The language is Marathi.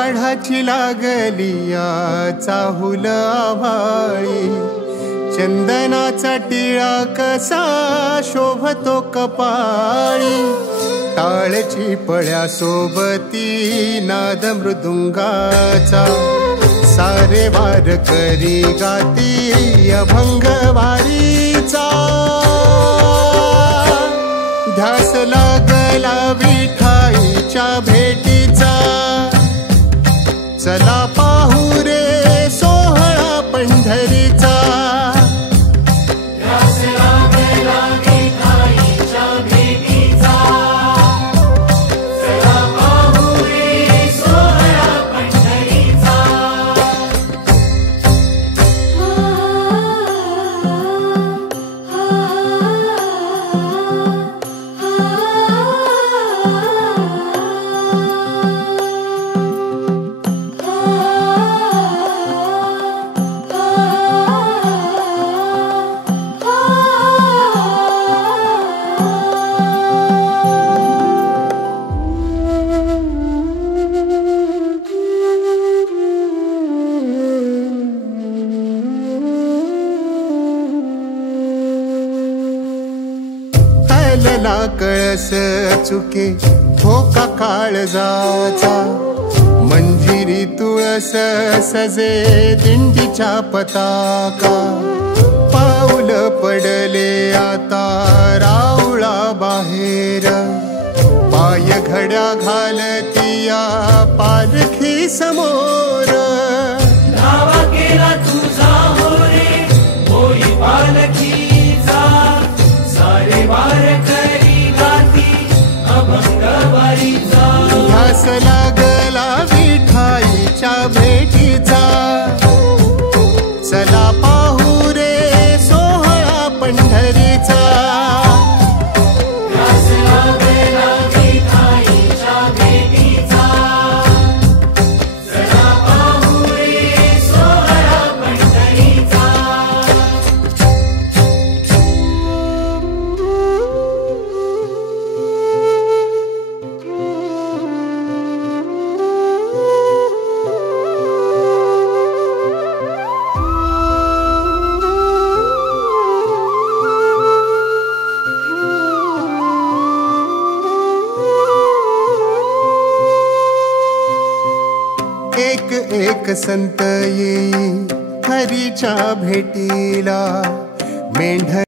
गाढाची लागलिया चाहुल आभाळी, चंदनाचा टिळा कसा शोभतो कपाळी, टाळची पळ्या सोबती नाद मृदुंगाचा, सारे वार करी गाती अभंग वारीचा, ध्यास लागला विठाईच्या भेटीचा, चला पाहू रे सोहळा पंढरीचा, ध्यास लागला विठाईच्या भेटीचा, चला पाहू रे सोहळा पंढरीचा. हलला कळस चुके धोका काळजाचा, मंजिरी तुळस सजे दिंडीच्या पताका, पाऊल पडले आता राऊळा बाहेर, पाय घड्या घालतिया पालखी समोर, नावा केला तुझा हो रे होई पालखीचा, सारे वार करी गाती अभंग वारीचा, ध्यास लागला विठाईच्या भेटीचा, चला पाहू रे सोहळा पंढरीचा, ध्यास लागला विठाईच्या भेटीचा, चला पाहू रे सोहळा पंढरीचा. एक एक संत येई हरीच्या भेटीला, मेंढ